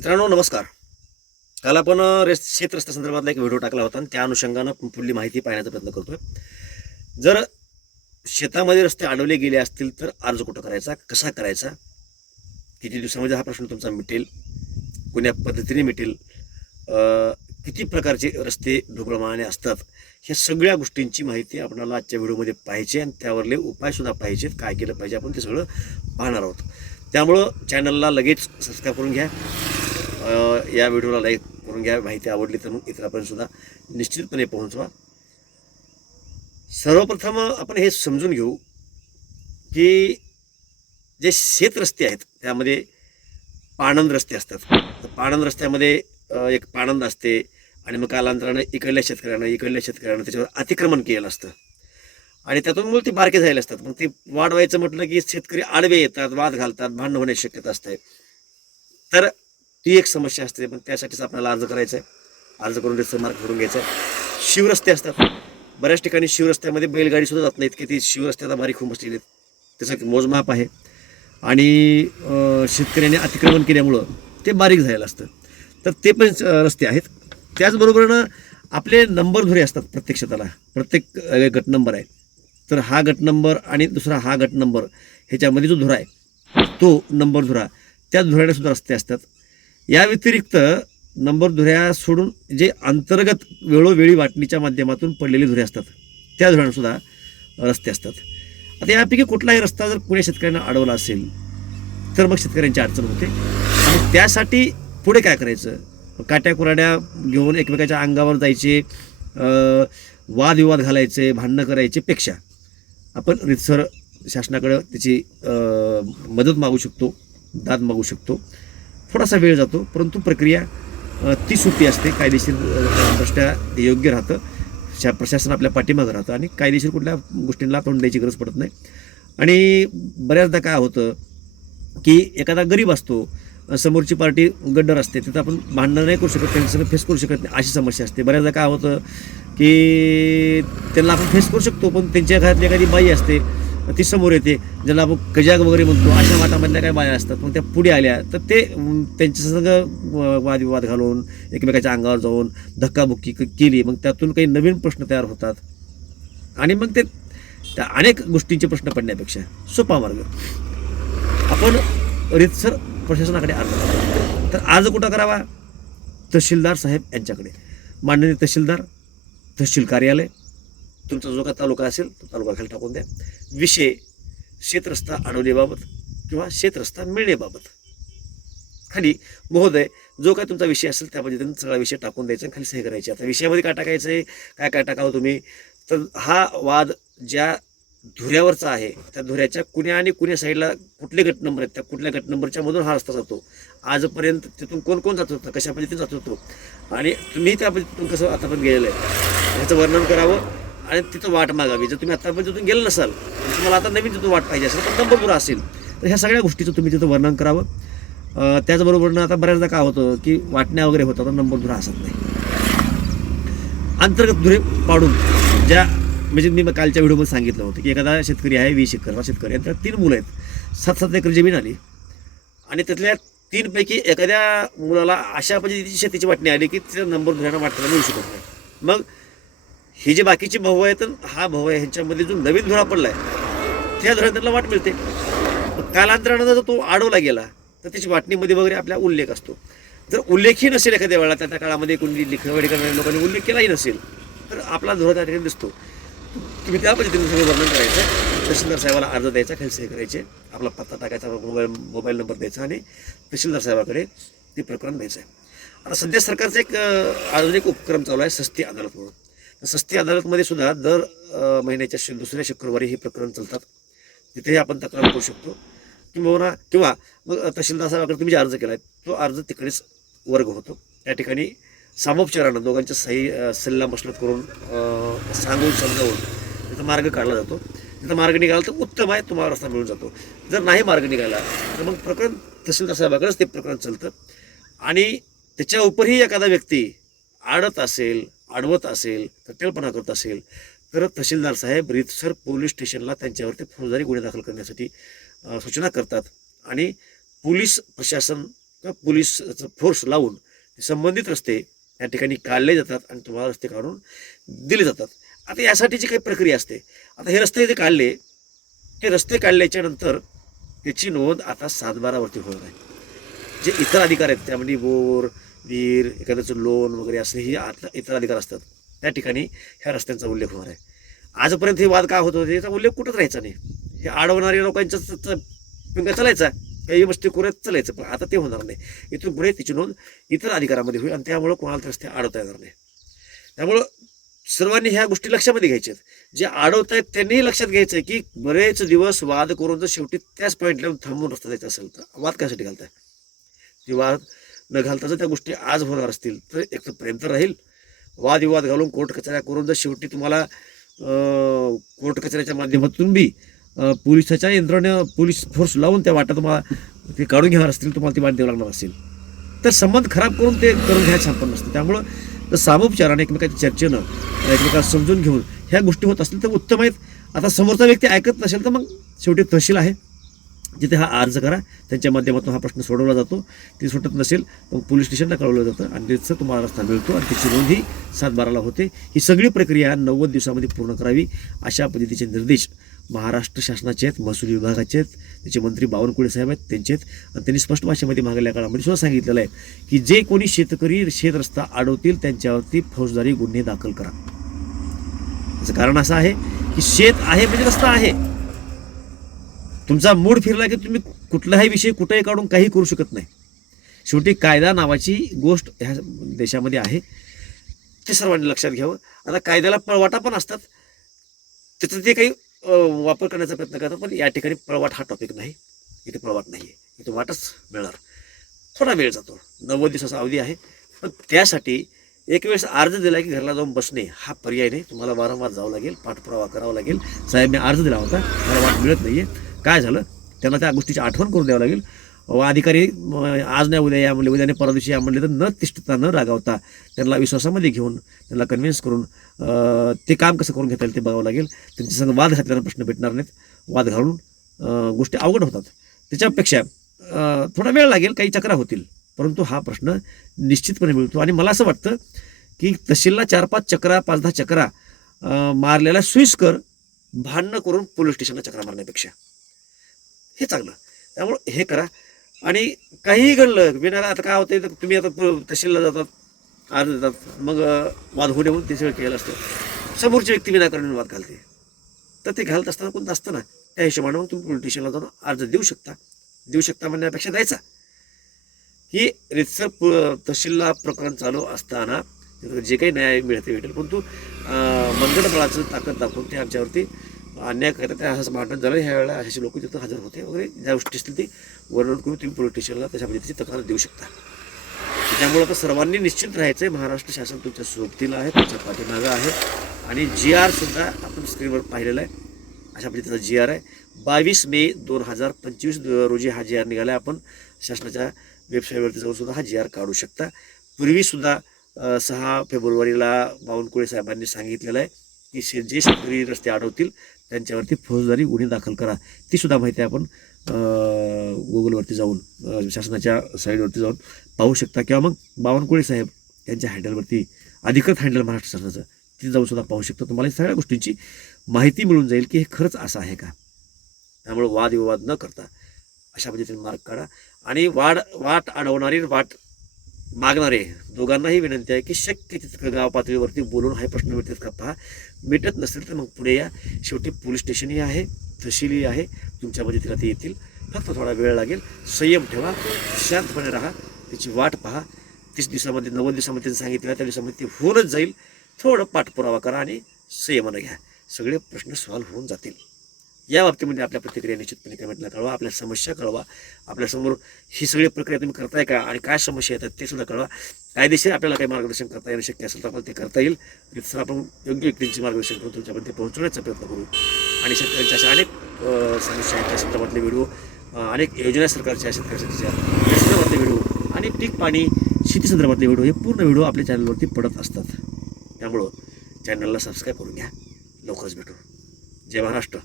मित्रांनो नमस्कार. काल आपण अ, शेत रस्त्या संदर्भातला एक व्हिडिओ टाकला होता आणि त्या अनुषंगानं पुढली माहिती पाहण्याचा प्रयत्न करतोय. जर शेतामध्ये रस्ते अडवले गेले असतील तर अर्ज कुठं करायचा? कसा करायचा? किती दिवसामध्ये हा प्रश्न तुमचा मिटेल? कोण्या पद्धतीने मिटेल? किती प्रकारचे रस्ते ढोबळमाने असतात? ह्या सगळ्या गोष्टींची माहिती आपल्याला आजच्या व्हिडिओमध्ये पाहिजे आणि त्यावरले उपायसुद्धा पाहिजेत काय केलं पाहिजे आपण ते सगळं पाहणार आहोत. त्यामुळं चॅनलला लगेच सबस्क्राईब करून घ्या. या व्हिडिओला लाईक करून घ्या. माहिती आवडली तर मग इतरांपर्यंत सुद्धा निश्चितपणे पोहोचवा. सर्वप्रथम आपण हे समजून घेऊ की जे शेत रस्ते आहेत त्यामध्ये पाणंद रस्ते असतात. तर पाणंद रस्त्यामध्ये एक पाणंद असते आणि मग कालांतरानं इकडल्या शेतकऱ्यानं इकडल्या शेतकऱ्यानं त्याच्यावर अतिक्रमण केलेलं असतं. आणि त्यातून मग ते बारके झालेले असतात. मग ते वाढवायचं म्हटलं की शेतकरी आडवे येतात वाद घालतात भांडण होण्याची शक्यता असते. तर ती एक समस्या असते पण त्यासाठीच आपल्याला अर्ज करायचा आहे. अर्ज करून त्याचा मार्ग करून घ्यायचा आहे. शिवरस्ते असतात. बऱ्याच ठिकाणी शिवरस्त्यामध्ये बैलगाडी सुद्धा जात नाहीत की ती शिवरस्त्याला बारीक खूप असलेली आहेत. त्याचं एक मोजमाप आहे. आणि शेतकऱ्याने अतिक्रमण केल्यामुळं ते बारीक झालेलं असतं. तर ते पण रस्ते आहेत. त्याचबरोबरनं आपले नंबर धुरे असतात प्रत्येक शेताला प्रत्येक गट नंबर आहे. तर हा गट नंबर आणि दुसरा हा गट नंबर ह्याच्यामध्ये जो धुरा आहे तो नंबर धुरा त्या धुऱ्याने सुद्धा रस्ते असतात. या व्यतिरिक्त नंबर धुऱ्या सोडून जे अंतर्गत वेळोवेळी वाटणीच्या माध्यमातून पडलेले धुरे असतात त्या धुऱ्यांसुद्धा रस्ते असतात. आता यापैकी कुठलाही रस्ता जर पुणे शेतकऱ्यांना अडवला असेल तर मग शेतकऱ्यांची अडचण होते. आणि त्यासाठी पुढे काय करायचं? काट्या कुराड्या घेऊन एकमेकाच्या अंगावर जायचे वादविवाद घालायचे भांडणं करायचे पेक्षा आपण रितसर शासनाकडं त्याची मदत मागू शकतो दाद मागू शकतो. थोडासा वेळ जातो परंतु प्रक्रिया ती सोपी असते कायदेशीर दृष्ट्या ते योग्य राहतं. शा प्रशासन आपल्या पाठीमागं राहतं आणि कायदेशीर कुठल्या गोष्टींना तोंड द्यायची गरज पडत नाही. आणि बऱ्याचदा काय होतं की एखादा गरीब असतो समोरची पार्टी गड्डर असते तिथं आपण भांडणं नाही करू शकत त्यांच्यासंग फेस करू शकत नाही अशी समस्या असते. बऱ्याचदा काय होतं की त्यांना आपण फेस करू शकतो पण त्यांच्या घरातली एखादी बाई असते ती समोर येते. ज्याला आपण कजाग वगैरे म्हणतो अशा वाटामधल्या काही बाया असतात. मग त्या पुढे आल्या तर ते त्यांच्या संग वादविवाद घालून एकमेकाच्या अंगावर जाऊन धक्काबुक्की केली. मग त्यातून काही नवीन प्रश्न तयार होतात. आणि मग ते त्या अनेक गोष्टींचे प्रश्न पडण्यापेक्षा सोपा मार्ग. आपण रितसर प्रशासनाकडे अर्ज तर अर्ज कुठं करावा? तहसीलदार साहेब यांच्याकडे. माननीय तहसीलदार तहसील कार्यालय. तुमचा जो काय तालुका असेल तो तालुका खाली टाकून द्या. विषय शेतरस्ता अडवण्याबाबत किंवा शेतरस्ता मिळण्याबाबत. खाली महोदय जो काय तुमचा विषय असेल त्या पद्धतीने सगळा विषय टाकून द्यायचा आणि खाली सही करायची. आता विषयामध्ये काय टाकायचं आहे काय काय टाकावं तुम्ही? तर हा वाद ज्या धुऱ्यावरचा आहे त्या धुऱ्याच्या कुण्या आणि कुण्या साईडला कुठले गट नंबर आहेत त्या कुठल्या गट नंबरच्या मधून हा रस्ता जातो? आजपर्यंत तिथून कोण कोण जात होतं? कशा पद्धतीने जात होतो? आणि तुम्ही त्या पद्धतीतून कसं आतापर्यंत गेलेलं आहे? ह्याचं वर्णन करावं. आणि तिथं वाट मागावी. जर तुम्ही आतापर्यंत तिथून गेलं नसाल तर तुम्हाला आता नवीन तिथून वाट पाहिजे असेल तर नंबर दुरा असेल. तर ह्या सगळ्या गोष्टीचं तुम्ही तिथं वर्णन करावं. त्याचबरोबरनं आता बऱ्याचदा काय होतं की वाटण्या वगैरे होतात तर नंबर दुरा असत नाही. अंतर्गत धुरे पाडून ज्या म्हणजे मी मग कालच्या व्हिडिओमध्ये सांगितलं होतं की एखादा शेतकरी आहे वीस एकर शेतकरी आहे तीन मुलं आहेत. सात सात एकर जमीन आली. आणि त्यातल्या तीनपैकी एखाद्या मुलाला अशा पद्धतीची शेतीची वाटणी आली की तिथं नंबर धुऱ्यानं वाटताना मिळू शकत नाही. मग ही जी बाकीची भाऊ आहेत तर हा भाऊ आहे ह्यांच्यामध्ये जो नवीन धुरा आहे त्या धुऱ्यात त्यांना वाट मिळते. कालांतरानं जर तो अडवला गेला तर त्याची वाटणीमध्ये वगैरे आपला उल्लेख असतो. जर उल्लेखही नसेल एखाद्या वेळेला त्या त्या काळामध्ये कोणी लिखणवाडी करणाऱ्या लोकांनी उल्लेख केलाही नसेल तर आपला धुरा त्या ठिकाणी दिसतो. तुम्ही त्या पद्धतीने सगळं वर्णन करायचं. तहसीलदार साहेबाला अर्ज द्यायचा खालसे करायचे. आपला पत्ता टाकायचा मोबाईल मोबाईल नंबर द्यायचा आणि तहसीलदार साहेबाकडे ते प्रकरण द्यायचं आहे. आता सध्या सरकारचं एक आधुनिक उपक्रम चालू आहे सस्ती अदालत म्हणून. सस्ती अदालतमध्ये सुद्धा दर महिन्याच्या दुसऱ्या शुक्रवारी हे प्रकरण चालतात. तिथेही आपण तक्रार करू शकतो. किंवा किंवा मग तहसीलदार साहेबाकडे तुम्ही जे अर्ज केला आहे तो अर्ज तिकडेच वर्ग होतो. त्या ठिकाणी सामोपचारानं दोघांच्या सही सल्ला मसलत करून सांगून समजावून तिथं मार्ग काढला जातो. तिथं मार्ग निघाला तर उत्तम आहे तुम्हाला रस्ता मिळून जातो. जर नाही मार्ग निघाला तर मग प्रकरण तहसीलदार साहेबाकडेच ते प्रकरण चालतं. आणि त्याच्या उपरही एखादा व्यक्ती आडत असेल अडवत असेल कट्टेलपणा करत असेल तर तहसीलदार साहेब रितसर पोलीस स्टेशनला त्यांच्यावरती फौजदारी गुन्हे दाखल करण्यासाठी सूचना करतात. आणि पोलीस प्रशासन किंवा पोलीस फोर्स लावून संबंधित रस्ते या ठिकाणी काढले जातात आणि तुम्हाला रस्ते काढून दिले जातात. आता यासाठीची काही प्रक्रिया असते आता हे रस्ते जे काढले हे रस्ते काढल्याच्या नंतर त्याची नोंद आता सातबारावरती होणार आहे. जे इतर अधिकार आहेत त्यामध्ये म्हणजे बोर वीर एखाद्याचं लोन वगैरे असे हे आता इतर अधिकार असतात. त्या ठिकाणी ह्या रस्त्यांचा उल्लेख होणार आहे. आजपर्यंत हे वाद का होत होते याचा उल्लेख कुठंच राहायचा नाही. हे अडवणाऱ्या लोकांचा पिंगा चालायचा काही मस्ती कुऱ्यात चालायचं पण आता ते होणार नाही. इथून पुढे तिची नोंद इतर अधिकारामध्ये होईल आणि त्यामुळं कोणाला रस्ते अडवता येणार नाही. त्यामुळं सर्वांनी ह्या गोष्टी लक्षामध्ये घ्यायच्यात. जे अडवत आहेत त्यांनीही लक्षात घ्यायचं आहे की बरेच दिवस वाद करून जर शेवटी त्याच पॉईंटला थांबून रस्ता द्यायचा असेल तर वाद कशासाठी घालताय? ते वाद न घालता जर त्या गोष्टी आज होणार असतील. तर एक तर प्रेम तर राहील. वादविवाद घालून कोर्ट कचऱ्या करून जर शेवटी तुम्हाला कोर्ट कचऱ्याच्या माध्यमातून बी पोलिसाच्या यंत्रणे पोलीस फोर्स लावून त्या वाटा तुम्हाला ते काढून घेणार असतील तुम्हाला ती वाट द्यावं लागणार असेल. तर संबंध खराब करून ते करून घ्यायचं संपन्न नसतं त्यामुळं तर सामोपचाराने एकमेकाच्या चर्चेनं एकमेकाला समजून घेऊन ह्या गोष्टी होत असतील तर उत्तम आहेत. आता समोरचा व्यक्ती ऐकत नसेल तर मग शेवटी तहसील आहे. जिथे हा अर्ज करा त्यांच्या माध्यमातून हा प्रश्न सोडवला जातो. ती सुटत नसेल मग पोलीस स्टेशनला कळवलं जातं आणि त्याचं तुम्हाला रस्ता मिळतो आणि त्याची नोंद सात बाराला होते. ही सगळी प्रक्रिया नव्वद दिवसामध्ये पूर्ण करावी अशा पद्धतीचे निर्देश महाराष्ट्र शासनाचे आहेत महसूल विभागाचे आहेत त्याचे मंत्री बावनकुळे साहेब आहेत त्यांचे आहेत. आणि त्यांनी स्पष्ट भाषेमध्ये मागल्या काळामध्ये सुद्धा सांगितलेलं आहे की जे कोणी शेतकरी शेत रस्ता अडवतील त्यांच्यावरती फौजदारी गुन्हे दाखल करा. याचं कारण असं आहे की शेत आहे म्हणजे रस्ता आहे. तुमचा मूड फिरला की तुम्ही कुठलाही विषय कुठेही काढून काही करू शकत नाही. शेवटी कायदा नावाची गोष्ट ह्या देशामध्ये आहे. ते सर्वांनी लक्षात घ्यावं. आता कायद्याला पळवाटा पण असतात. त्याचा ते काही वापर करण्याचा प्रयत्न करतात पण या ठिकाणी पळवाट हा टॉपिक नाही. इथे पळवाट नाही आहे इथे वाटच मिळणार. थोडा वेळ जातो. नव्वद दिवसाचा अवधी आहे. पण त्यासाठी एक वेळेस अर्ज दिला की घरला जाऊन बसणे हा पर्याय नाही. तुम्हाला वारंवार जावं लागेल पाठपुरावा करावा लागेल. साहेब मी अर्ज दिला होता. मला वाट मिळत नाही आहे काय झालं? त्यांना त्या गोष्टीची आठवण करून द्यावं लागेल. व अधिकारी आज नाही उद्या या म्हणले उद्या नाही परवा दिवशी या म्हणले तर न तिष्ठता न रागावता त्यांना विश्वासामध्ये घेऊन त्यांना कन्व्हिन्स करून ते काम कसं करून घेता येईल ते बघावं लागेल. त्यांच्या संग वाद घातल्यानं प्रश्न भेटणार नाहीत. वाद घालून गोष्टी अवघड होतात. त्याच्यापेक्षा थोडा वेळ लागेल काही चक्रा होतील. परंतु हा प्रश्न निश्चितपणे मिळतो. आणि मला असं वाटतं की तहसीलला चार पाच चक्रा पाच दहा चक्रा मारलेला सुईस्कर भांडणं करून पोलीस स्टेशनला चक्रा मारण्यापेक्षा. हे चांगलं. त्यामुळं हे करा. आणि काहीही घडलं विना आता काय होतं तुम्ही आता प- तहसीलला जातात अर्ज देतात मग वाद होऊ नये म्हणून ते सगळं केलं असतं. समोरची व्यक्ती विनाकारण वाद घालते. तर ते घालत असताना कोणतं असतं ना. त्या हिशोबाने मग तुम्ही पोलीस स्टेशनला जाऊन अर्ज देऊ शकता. देऊ शकता म्हणण्यापेक्षा द्यायचा. ही रितसर प- तहसीलला प्रकरण चालू असताना जे काही न्याय मिळते भेटेल परंतु मंगळबळाचं ताकद दाखवून ते आमच्यावरती अन्याय करतात त्या असं मांडण झालं ह्या वेळेला असे लोक तिथं हजर होते वगैरे. ज्या गोष्टी असतील ते वर्णन करून तुम्ही पोलीस स्टेशनला तशा पद्धतीची तक्रार देऊ शकता. त्यामुळे आता सर्वांनी निश्चित राहायचं आहे महाराष्ट्र शासन तुमच्या सोबतीला आहे तुमच्या पाठीमागं आहे. आणि जी आर सुद्धा आपण स्क्रीनवर पाहिलेला आहे. अशा पद्धतीचा जी आर आहे. बावीस मे दोन हजार पंचवीस रोजी हा जी आर निघाला. आपण शासनाच्या वेबसाईटवरती जाऊन सुद्धा हा जी आर काढू शकता. पूर्वीसुद्धा सहा फेब्रुवारीला बावनकुळे साहेबांनी सांगितलेलं आहे की शे जे शेतकरी रस्ते अडवतील त्यांच्यावरती फौजदारी गुन्हे दाखल करा. ती सुद्धा माहिती आपण गुगलवरती जाऊन शासनाच्या साईडवरती जाऊन पाहू शकता. किंवा मग बावनकुळे साहेब यांच्या हँडलवरती अधिकृत हँडल महाराष्ट्र शासनाचं तिथे जाऊन सुद्धा पाहू शकता. तुम्हाला सगळ्या गोष्टींची माहिती मिळून जाईल की हे खरंच असं आहे का? त्यामुळे वादविवाद न करता अशा पद्धतीने मार्ग काढा. आणि वाढ वाट अडवणारी वाट मागणारे दोघांनाही विनंती आहे की शक्य तितकं गाव पातळीवरती बोलून हा प्रश्न मिळतात का पहा मिटत नसेल तर मग पुढे या. शेवटी पोलीस स्टेशनही आहे तहसीलही आहे. तुमच्या मदतीला ते येतील. फक्त थोडा वेळ लागेल. संयम ठेवा. शांतपणे राहा. त्याची वाट पहा. तीस दिवसामध्ये नव्वद दिवसामध्ये त्यांनी सांगितलं त्या दिवसामध्ये ते होऊनच जाईल. थोडं पाठपुरावा करा आणि संयमानं घ्या. सगळे प्रश्न सॉल्व्ह होऊन जातील. या बाबतीमध्ये आपल्या प्रतिक्रिया निश्चितपणे कमेंटला कळवा आपल्या समस्या कळवा. आपल्यासमोर ही सगळी प्रक्रिया तुम्ही करताय का आणि काय समस्या येतात ते सुद्धा कळवा. कायदेशीर आपल्याला काही मार्गदर्शन करता येणं शक्य असेल तर आपल्याला ते करता येईल. तिथं आपण योग्य व्यक्तींचे मार्गदर्शन करून तुमच्यामध्ये पोहोचवण्याचा प्रयत्न करू. आणि शेतकऱ्यांच्या अशा अनेक समस्या आहेत त्या संदर्भातले व्हिडिओ अनेक योजना सरकारच्या शेतकऱ्यांच्या त्या संदर्भातले व्हिडिओ आणि पीक पाणी शेती संदर्भातले व्हिडिओ हे पूर्ण व्हिडिओ आपल्या चॅनलवरती पडत असतात. त्यामुळं चॅनलला सबस्क्राईब करून घ्या. लवकरच भेटू. जय महाराष्ट्र.